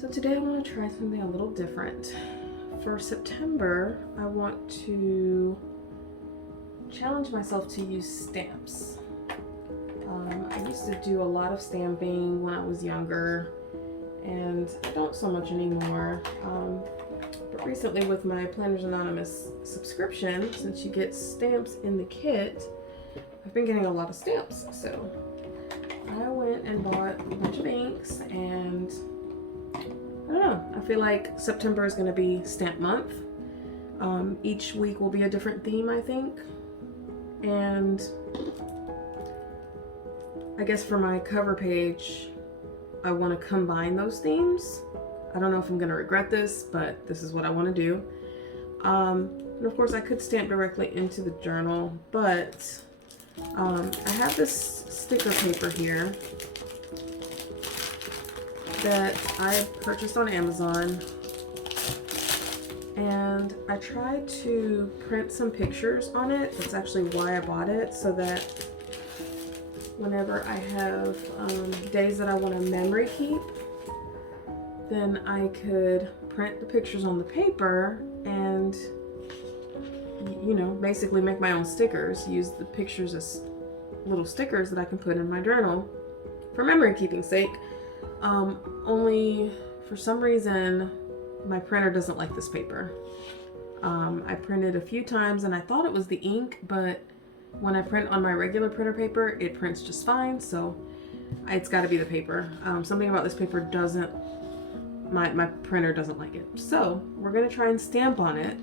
So today I want to try something a little different. For September, I want to challenge myself to use stamps. I used to do a lot of stamping when I was younger, and I don't so much anymore. But recently with my Planners Anonymous subscription, since you get stamps in the kit, I've been getting a lot of stamps. So I went and bought a bunch of inks, and I don't know, I feel like September is going to be stamp month. Each week will be a different theme, I think. And I guess for my cover page, I want to combine those themes. I don't know if I'm going to regret this, but this is what I want to do. And of course I could stamp directly into the journal, but I have this sticker paper here that I purchased on Amazon, and I tried to print some pictures on it. That's actually why I bought it, so that whenever I have days that I want to memory keep, then I could print the pictures on the paper and, you know, basically make my own stickers, use the pictures as little stickers that I can put in my journal for memory keeping sake. Only for some reason my printer doesn't like this paper. I printed a few times and I thought it was the ink, but when I print on my regular printer paper, it prints just fine, so it's got to be the paper. Something about this paper doesn't, my printer doesn't like it. So we're gonna try and stamp on it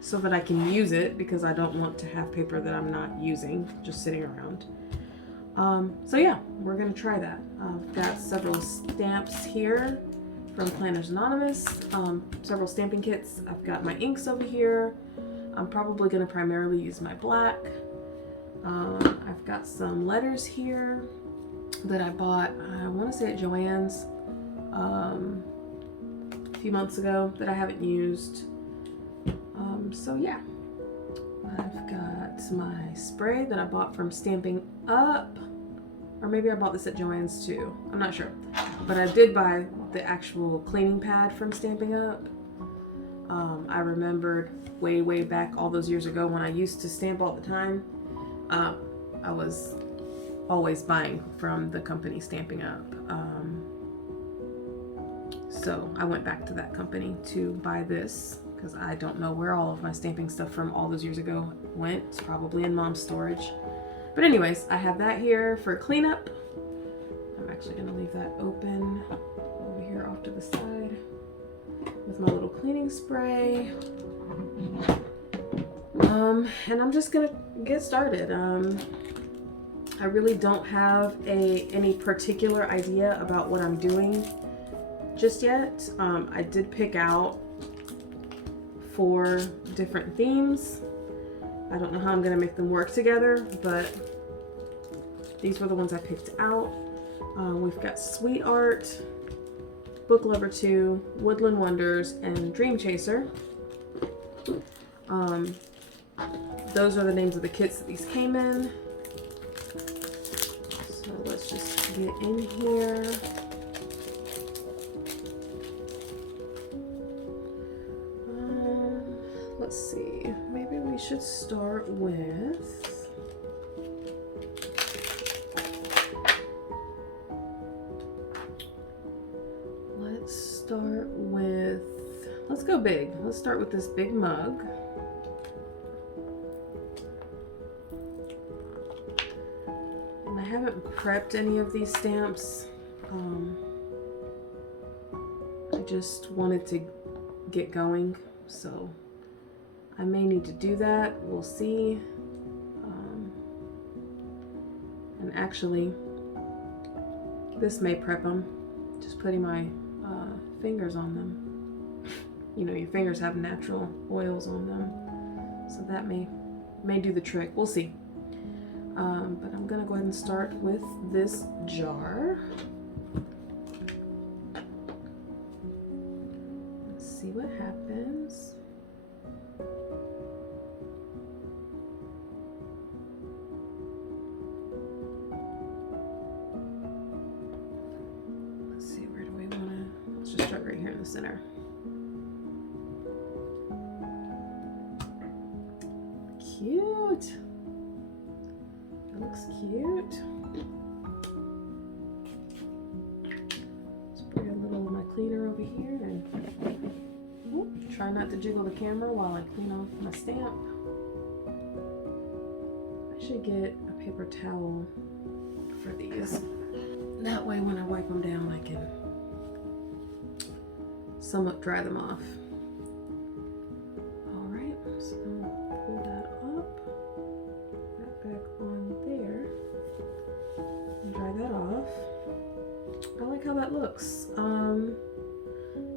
so that I can use it, because I don't want to have paper that I'm not using just sitting around. So yeah, we're gonna try that. I've got several stamps here from Planners Anonymous, several stamping kits. I've got my inks over here. I'm probably gonna primarily use my black. I've got some letters here that I bought, I wanna say at Joann's a few months ago that I haven't used. So yeah, I've got my spray that I bought from Stampin Up, or maybe I bought this at Joann's too, I'm not sure, but I did buy the actual cleaning pad from Stampin Up. I remembered way back all those years ago when I used to stamp all the time. I was always buying from the company Stampin Up. So I went back to that company to buy this, because I don't know where all of my stamping stuff from all those years ago went. It's probably in mom's storage. But anyways, I have that here for cleanup. I'm actually gonna leave that open over here off to the side with my little cleaning spray. And I'm just gonna get started. I really don't have any particular idea about what I'm doing just yet. I did pick out 4 different themes. I don't know how I'm gonna make them work together, but these were the ones I picked out. We've got Sweet Art, Book Lover 2, Whittling Wonders, and Dream Chaser. Those are the names of the kits that these came in. So let's just get in here. Let's see, maybe we should start with, let's go big. Let's start with this big mug. And I haven't prepped any of these stamps. I just wanted to get going, so I may need to do that. We'll see. And actually, this may prep them. Just putting my fingers on them. You know, your fingers have natural oils on them, so that may do the trick. We'll see. But I'm gonna go ahead and start with this jar. Let's see what happens. like right here in the center. Cute. That looks cute. Spray a little of my cleaner over here and try not to jiggle the camera while I clean off my stamp. I should get a paper towel for these. That way when I wipe them down I can somewhat dry them off. Alright, so pull that up, that back on there, and dry that off. I like how that looks.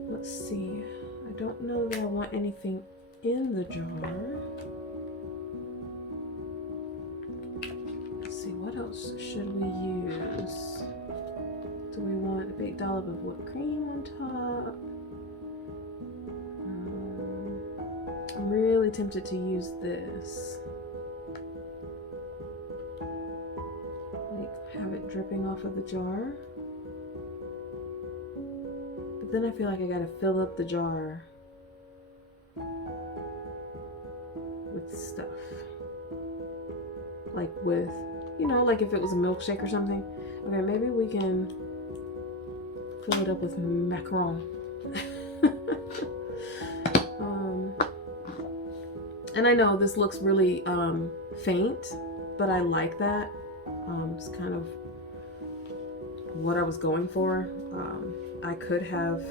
Let's see. I don't know that I want anything in the jar. Let's see, what else should we use? Do we want a big dollop of whipped cream on top? I'm really tempted to use this. Like, have it dripping off of the jar. But then I feel like I gotta fill up the jar with stuff. Like with, you know, like if it was a milkshake or something. Okay, maybe we can fill it up with macaron. And I know this looks really faint, but I like that. It's kind of what I was going for. I could have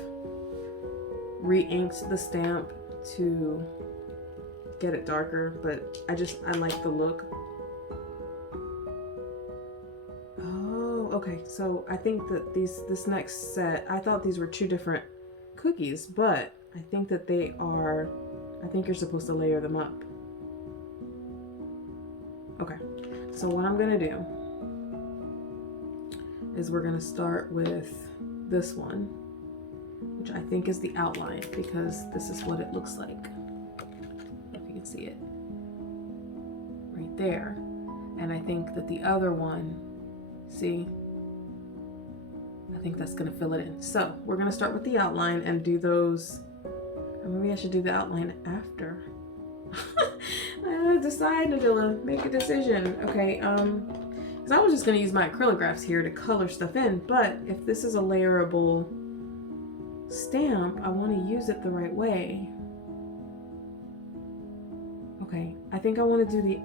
re-inked the stamp to get it darker, but I like the look. Oh, okay. So I think that this next set, I thought these were two different cookies, but I think that they are, I think you're supposed to layer them up. Okay, so what I'm gonna do is we're gonna start with this one, which I think is the outline, because this is what it looks like. If you can see it right there. And I think that the other one, see, I think that's gonna fill it in. So we're gonna start with the outline and do those, or maybe I should do the outline after. I decided to make a decision. Okay, because I was just gonna use my Acrylographs here to color stuff in, but if this is a layerable stamp, I want to use it the right way. Okay, I think I want to do the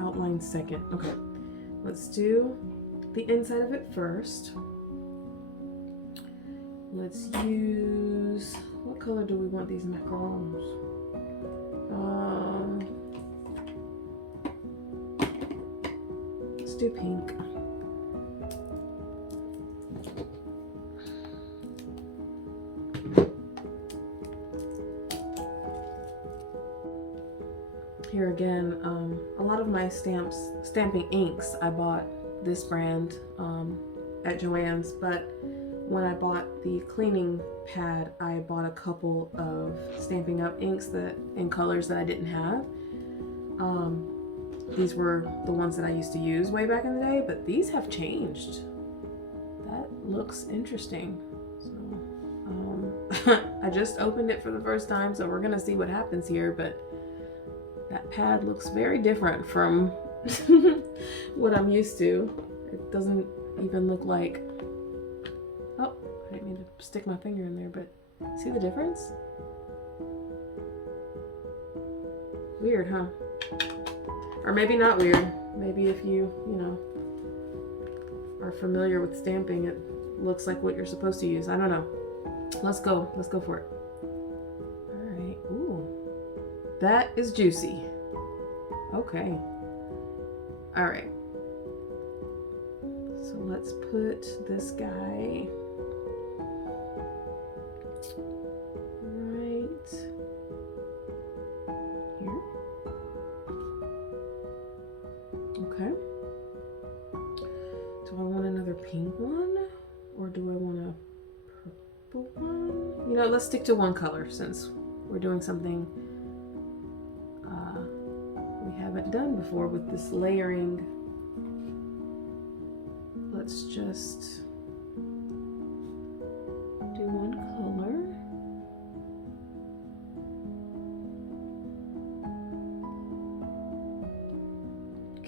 outline second. Okay, let's do the inside of it first. Let's use, what color do we want these macarons? Let's do pink. Here again, a lot of my stamping inks, I bought this brand at Joann's, but when I bought the cleaning pad, I bought a couple of Stampin' Up inks that in colors that I didn't have. These were the ones that I used to use way back in the day, but these have changed. That looks interesting. So I just opened it for the first time, so we're gonna see what happens here, but that pad looks very different from what I'm used to. It doesn't even look like, oh, I didn't mean to stick my finger in there, but see the difference? Weird, huh? Or maybe not weird. Maybe if you know, are familiar with stamping, it looks like what you're supposed to use. I don't know. Let's go for it. All right, ooh. That is juicy. Okay. All right. So let's put this guy right here. Okay. Do I want another pink one, or do I want a purple one? You know, let's stick to one color since we're doing something we haven't done before with this layering. Let's just do one color.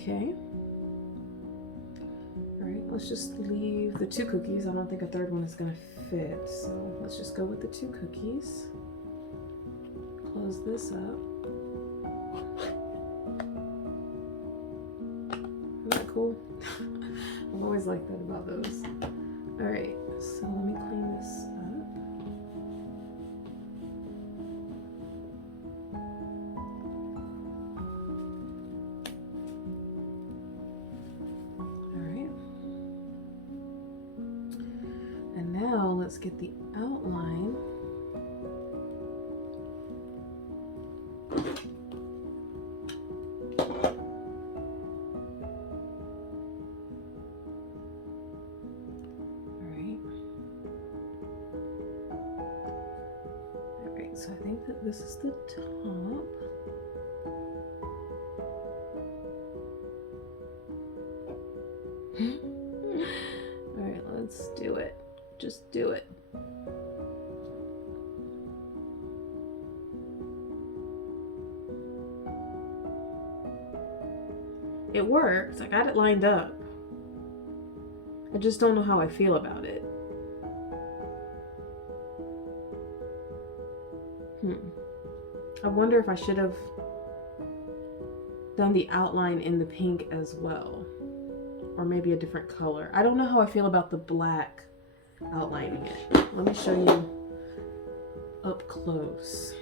Okay. All right, let's just leave the 2 cookies. I don't think a third one is gonna fit, so let's just go with the 2 cookies. Close this up. Isn't that cool? I've always liked that about those. All right, so let me clean this up. Let's get the outline. All right, so I think that this is the top. All right, let's do it. Just do it. It works. I got it lined up. I just don't know how I feel about it. I wonder if I should have done the outline in the pink as well. Or maybe a different color. I don't know how I feel about the black outlining it. Let me show you up close.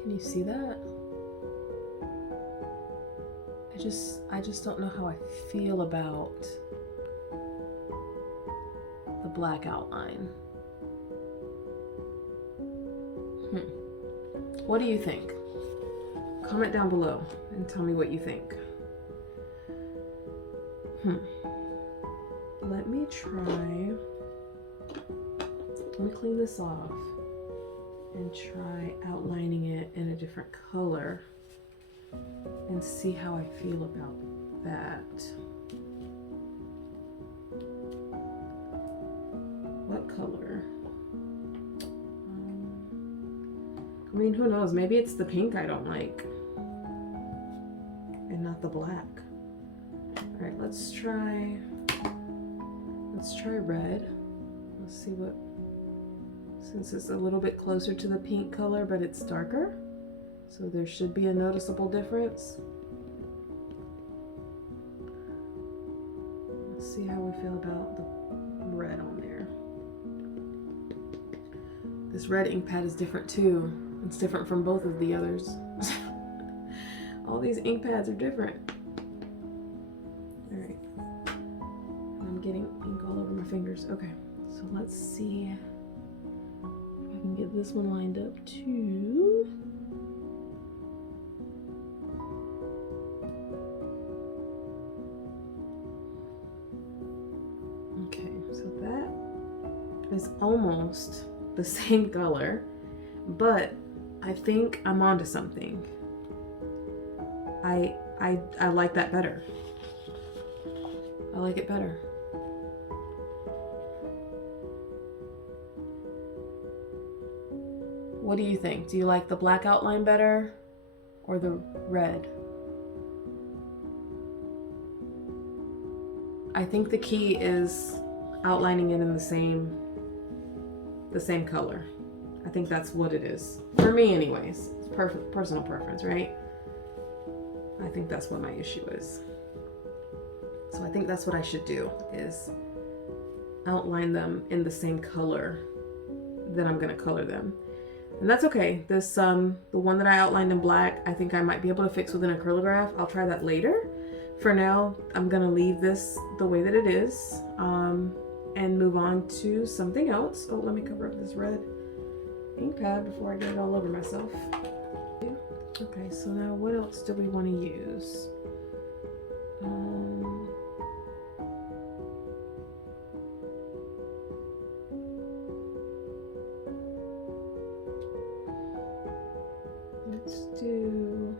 Can you see that? I just don't know how I feel about the black outline. What do you think? Comment down below and tell me what you think. Let me clean this off and try outlining it in a different color and see how I feel about that. What color? I mean, who knows? Maybe it's the pink I don't like and not the black. All right, let's try red. Let's see what, since it's a little bit closer to the pink color, but it's darker. So there should be a noticeable difference. Let's see how we feel about the red on there. This red ink pad is different too. It's different from both of the others. All these ink pads are different. All right. I'm getting ink all over my fingers. Okay, so let's see if I can get this one lined up too. Okay, so that is almost the same color, but I think I'm onto something. I like that better. I like it better. What do you think? Do you like the black outline better or the red? I think the key is outlining it in the same color. I think that's what it is. For me anyways. It's personal preference, right? I think that's what my issue is. So I think that's what I should do, is outline them in the same color that I'm gonna color them. And that's okay. This the one that I outlined in black, I think I might be able to fix with an acrylograph. I'll try that later. For now, I'm gonna leave this the way that it is, and move on to something else. Oh, let me cover up this red ink pad before I get it all over myself. Okay, so now what else do we want to use? Let's do,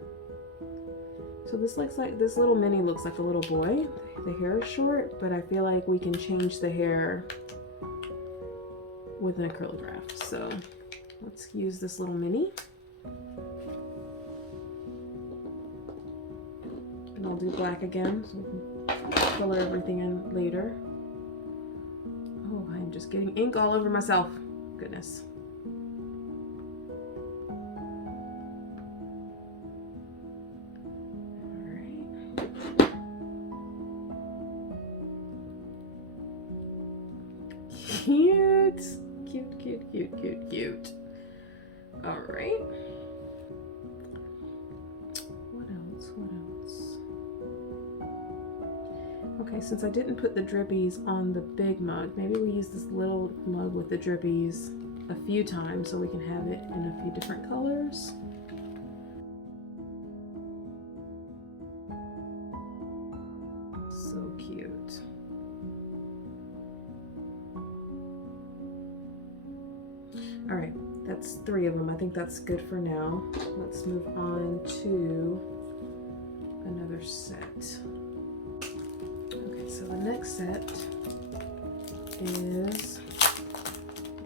so this looks like, this little mini looks like a little boy. The hair is short, but I feel like we can change the hair with an acrylograph. So let's use this little mini. And I'll do black again so we can color everything in later. Oh, I'm just getting ink all over myself. Goodness. Cute. Cute, cute, cute, cute, cute. All right. What else? What else? Okay, since I didn't put the drippies on the big mug, maybe we use this little mug with the drippies a few times so we can have it in a few different colors. So cute. All right, that's 3 of them. I think that's good for now. Let's move on to another set. Okay, so the next set is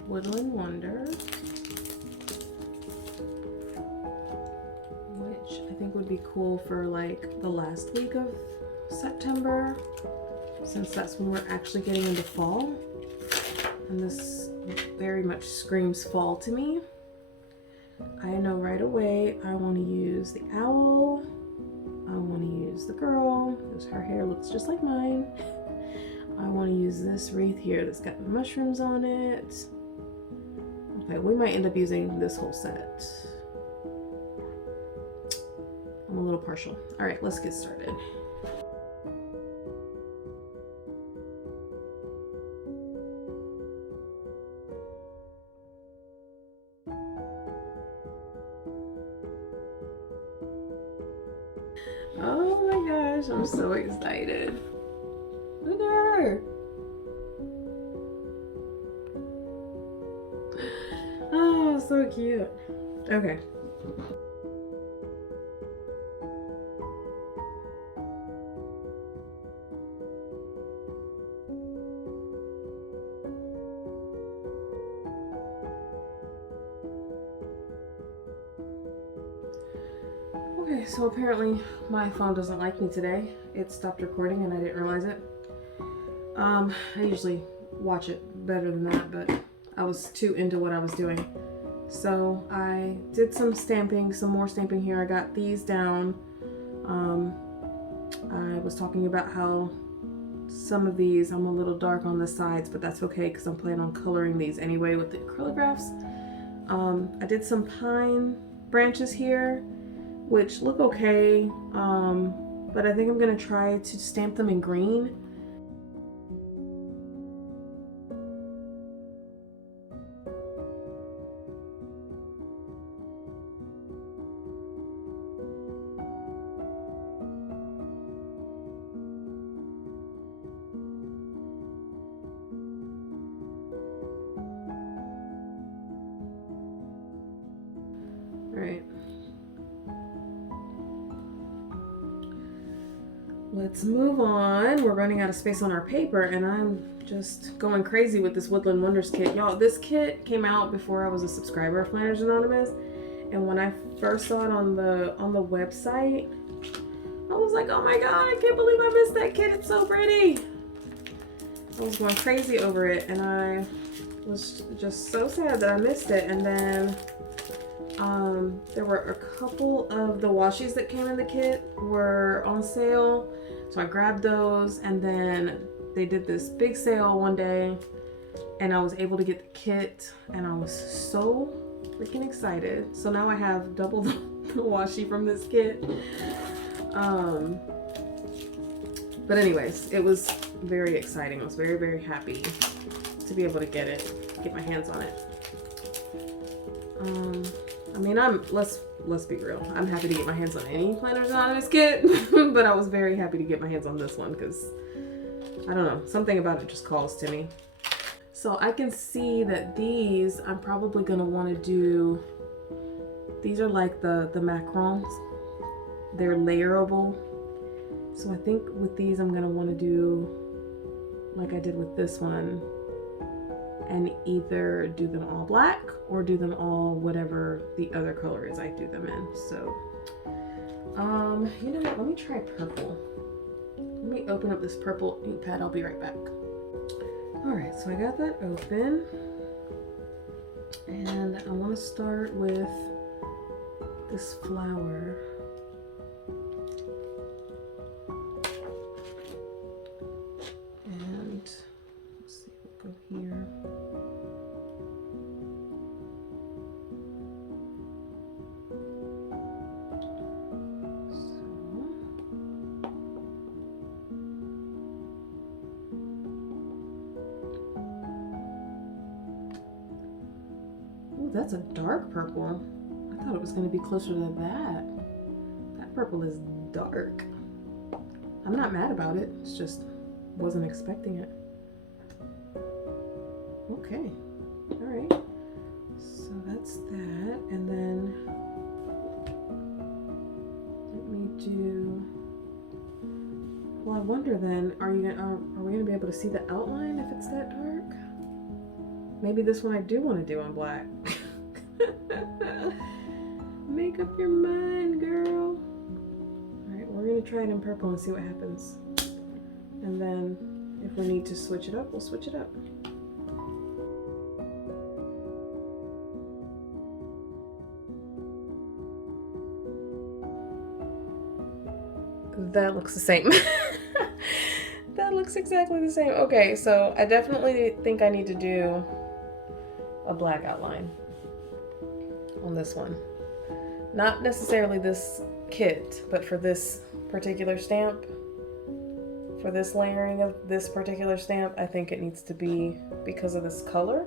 Whittling Wonder, which I think would be cool for like the last week of September, since that's when we're actually getting into fall. And this very much screams fall to me. I know right away I want to use the owl. I want to use the girl because her hair looks just like mine. I want to use this wreath here that's got mushrooms on it. Okay, we might end up using this whole set. I'm a little partial. All right, let's get started. Oh my gosh, I'm so excited. Look at her. Oh, so cute. Okay. Okay, so apparently my phone doesn't like me today. It stopped recording and I didn't realize it. I usually watch it better than that, but I was too into what I was doing. So I did some stamping, some more stamping here. I got these down. I was talking about how some of these I'm a little dark on the sides, but that's okay because I'm planning on coloring these anyway with the Acrylographs. I did some pine branches here, which look okay, but I think I'm gonna try to stamp them in green. Right. Let's move on. We're running out of space on our paper and I'm just going crazy with this Whittling Wonders kit. Y'all, this kit came out before I was a subscriber of Planners Anonymous, and when I first saw it on the website, I was like, oh my god, I can't believe I missed that kit. It's so pretty. I was going crazy over it and I was just so sad that I missed it. And then there were a couple of the washies that came in the kit were on sale, so I grabbed those, and then they did this big sale one day and I was able to get the kit and I was so freaking excited. So now I have double the washi from this kit. But anyways, it was very exciting. I was very, very happy to be able to get my hands on it. I mean, let's be real. I'm happy to get my hands on any Planners Anonymous kit, but I was very happy to get my hands on this one because, I don't know, something about it just calls to me. So I can see that these, I'm probably going to want to do, these are like the macarons. They're layerable. So I think with these, I'm going to want to do like I did with this one and either do them all black or do them all whatever the other color is I do them in. So, you know what, let me try purple. Let me open up this purple ink pad, I'll be right back. All right, so I got that open. And I want to start with this flower. And let's see, we'll go here. That's a dark purple. I thought it was going to be closer to that. That purple is dark. I'm not mad about it. It's just wasn't expecting it. Okay. All right. So that's that. And then let me do. Well, I wonder then, are we going to be able to see the outline if it's that dark? Maybe this one I do want to do on black. Make up your mind, girl. Alright, we're gonna try it in purple and see what happens. And then if we need to switch it up, we'll switch it up. That looks the same. That looks exactly the same. Okay, so I definitely think I need to do a black outline on this one. Not necessarily this kit, but for this particular stamp, for this layering of this particular stamp, I think it needs to be because of this color.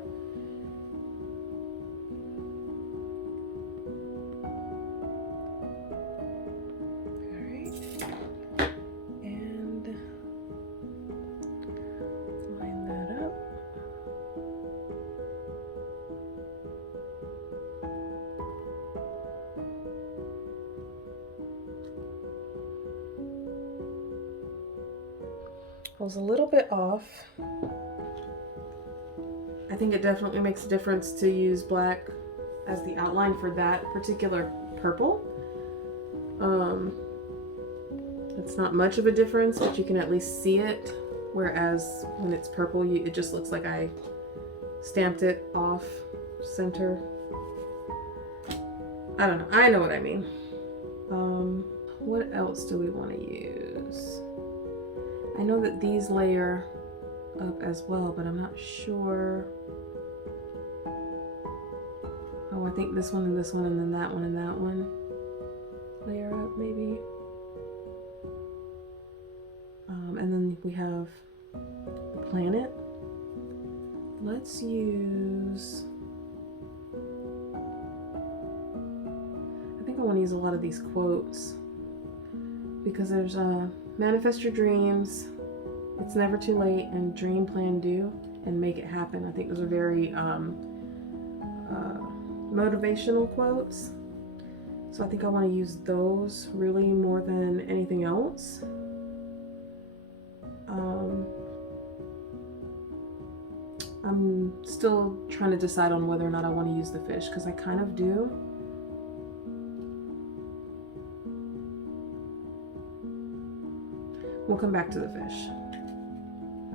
I was a little bit off. I think it definitely makes a difference to use black as the outline for that particular purple. It's not much of a difference, but you can at least see it. Whereas when it's purple, it just looks like I stamped it off center. I don't know. I know what I mean. What else do we want to use? I know that these layer up as well, but I'm not sure. Oh, I think this one and this one and then that one and that one layer up maybe. And then we have the planet. Let's use, I think I want to use a lot of these quotes because there's manifest your dreams, it's never too late, and dream, plan, do, and make it happen. I think those are very motivational quotes. So I think I want to use those really more than anything else. I'm still trying to decide on whether or not I want to use the fish, because I kind of do. We'll come back to the fish.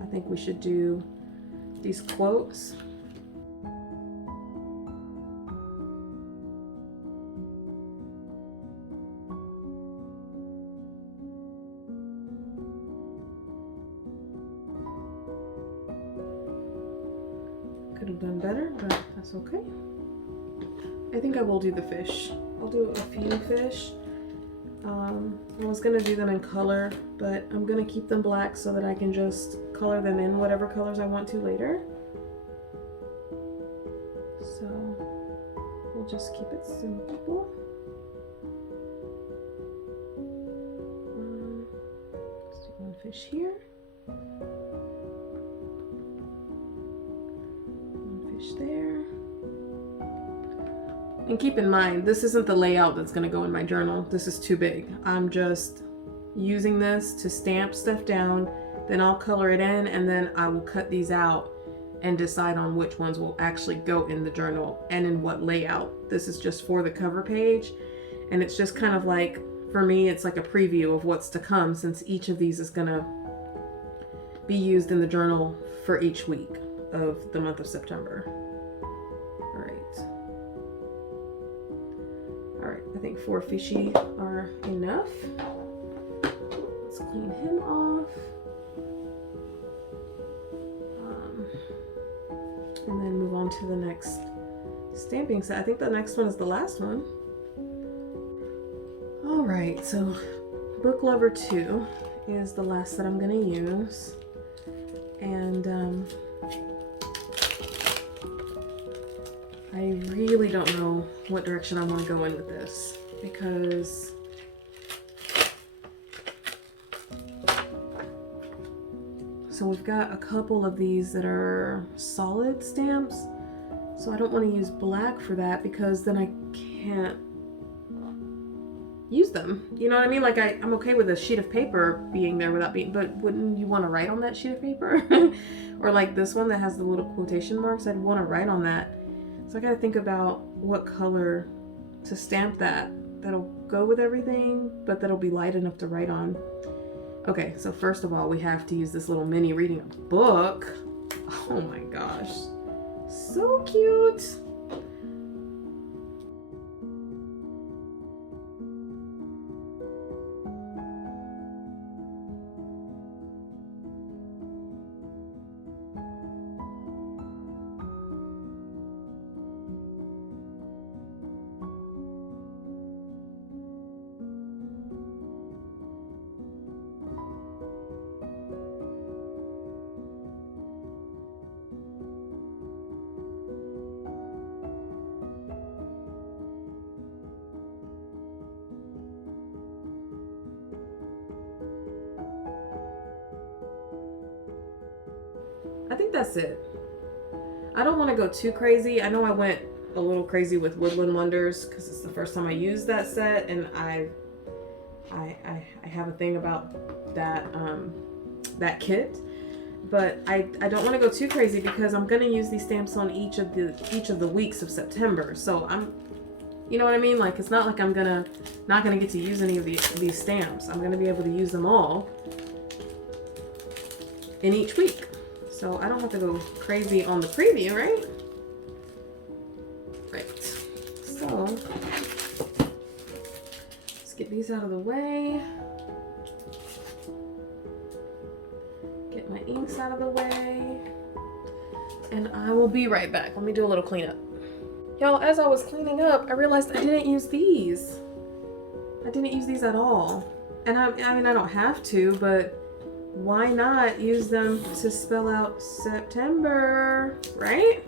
I think we should do these quotes. Could have done better, but that's okay. I think I will do the fish. I'll do a few fish. I was gonna do them in color, but I'm gonna keep them black so that I can just color them in whatever colors I want to later. So we'll just keep it simple. Let's do one fish here. One fish there. And keep in mind, this isn't the layout that's going to go in my journal. This is too big. I'm just using this to stamp stuff down, then I'll color it in, and then I will cut these out and decide on which ones will actually go in the journal and in what layout. This is just for the cover page, and it's just kind of like, for me, it's like a preview of what's to come, since each of these is gonna be used in the journal for each week of the month of September. All right, I think 4 fishy are enough. Let's clean him off. And then move on to the next stamping set. I think the next one is the last one. All right, so Book Lover 2 is the last that I'm gonna use. And I really don't know what direction I want to go in with this, because so we've got a couple of these that are solid stamps, so I don't want to use black for that, because then I can't use them. You know what I mean? Like I'm okay with a sheet of paper being there without being, but wouldn't you want to write on that sheet of paper? Or like this one that has the little quotation marks, I'd want to write on that. So I gotta think about what color to stamp that'll go with everything, but that'll be light enough to write on. Okay, so first of all, we have to use this little mini reading a book. Oh my gosh, so cute. I think that's it. I don't want to go too crazy. I know I went a little crazy with Whittling Wonders because it's the first time I used that set, and I have a thing about that that kit. But I don't want to go too crazy because I'm gonna use these stamps on each of the weeks of September. So you know what I mean? Like, it's not like I'm not gonna get to use any of these stamps. I'm gonna be able to use them all in each week. So I don't have to go crazy on the preview, right? Right. So let's get these out of the way. Get my inks out of the way. And I will be right back. Let me do a little cleanup. Y'all, as I was cleaning up, I realized I didn't use these. I didn't use these at all. And I mean, I don't have to, but why not use them to spell out September, right?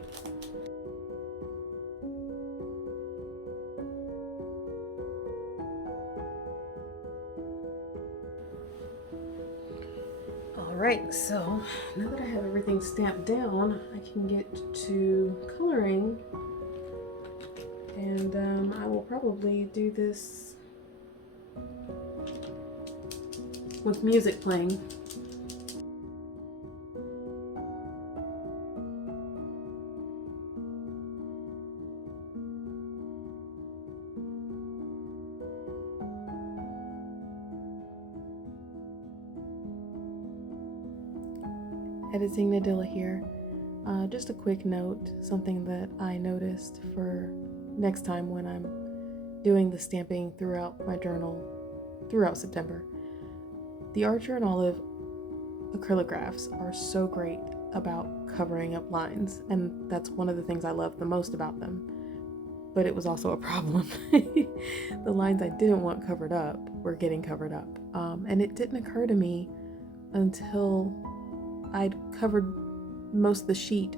All right, so now that I have everything stamped down, I can get to coloring, and I will probably do this with music playing. Editing Nadilla here. Just a quick note, something that I noticed for next time when I'm doing the stamping throughout my journal throughout September. The Archer and Olive Acrylographs are so great about covering up lines, and that's one of the things I love the most about them. But it was also a problem. The lines I didn't want covered up were getting covered up. And it didn't occur to me until I'd covered most of the sheet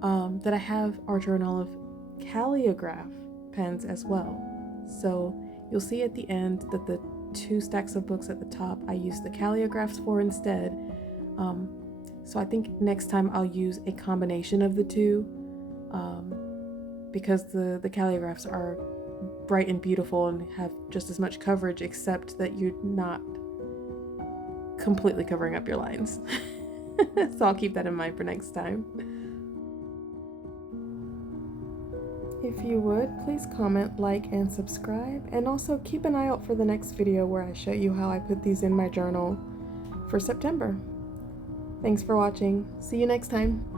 that I have Archer and Olive Calliograph pens as well. So you'll see at the end that the 2 stacks of books at the top I used the Calliographs for instead. So I think next time I'll use a combination of the 2 because the Calliographs are bright and beautiful and have just as much coverage, except that you're not completely covering up your lines. So I'll keep that in mind for next time. If you would, please comment, like, and subscribe, and also keep an eye out for the next video where I show you how I put these in my journal for September. Thanks for watching. See you next time.